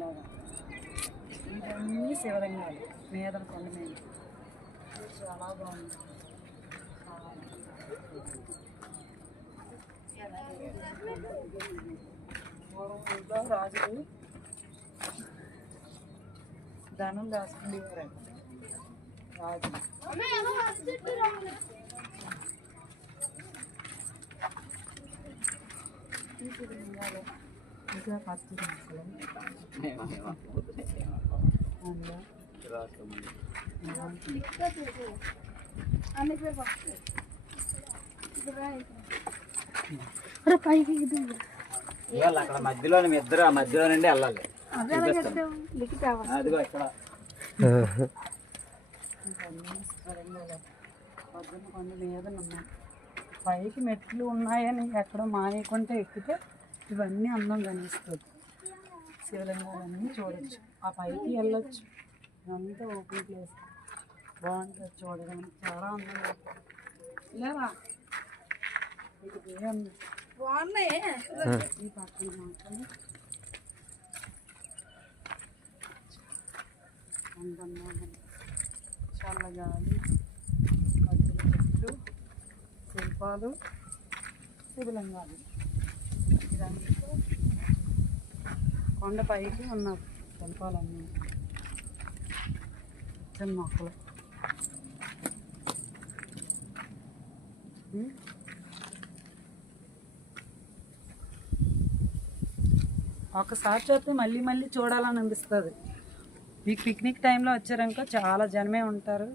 ఇలాగా ఇవన్నీ శివలింగాలు మీద కొండ మీద చాలా బాగుంది. రాజులు ధనం దాచుకునేవారంట రాజులు. ఇంకా పచ్చి అక్కడ మధ్యలో మీ ఇద్దరు ఆ మధ్యలో నుండి వెళ్ళాలి. అదిగో ఇక్కడ పొద్దున్న కొండ మీద ఉన్నాయి. పైకి మెట్లు ఉన్నాయని ఎక్కడో మానేయకుంటే ఎక్కితే ఇవన్నీ అందం కనిపిస్తుంది. శివలింగాలన్నీ చూడొచ్చు, ఆ పైకి వెళ్ళొచ్చు. ఇదంతా ఓపెన్ ప్లేస్, బాగుంటుంది చూడడానికి, చాలా అందంగా లేవా బాగున్నాయి. ఈ పక్కన మాత్రం అందంగా చల్లగాలి, పచ్చని చెట్లు, శిల్పాలు, శివలింగాలు. ఇదంతా కొండ పైకి ఉన్నారు శిల్పాలన్నీ, చిన్న మొక్కలు. ఒకసారి చూస్తే మళ్ళీ మళ్ళీ చూడాలని అనిపిస్తుంది. మీకు పిక్నిక్ టైంలో వచ్చారనుకో చాలా జనమే ఉంటారు,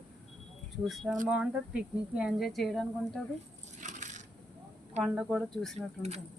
చూసడానికి బాగుంటుంది, పిక్నిక్ ఎంజాయ్ చేయడానికి ఉంటుంది, కొండ కూడా చూసినట్టు ఉంటుంది.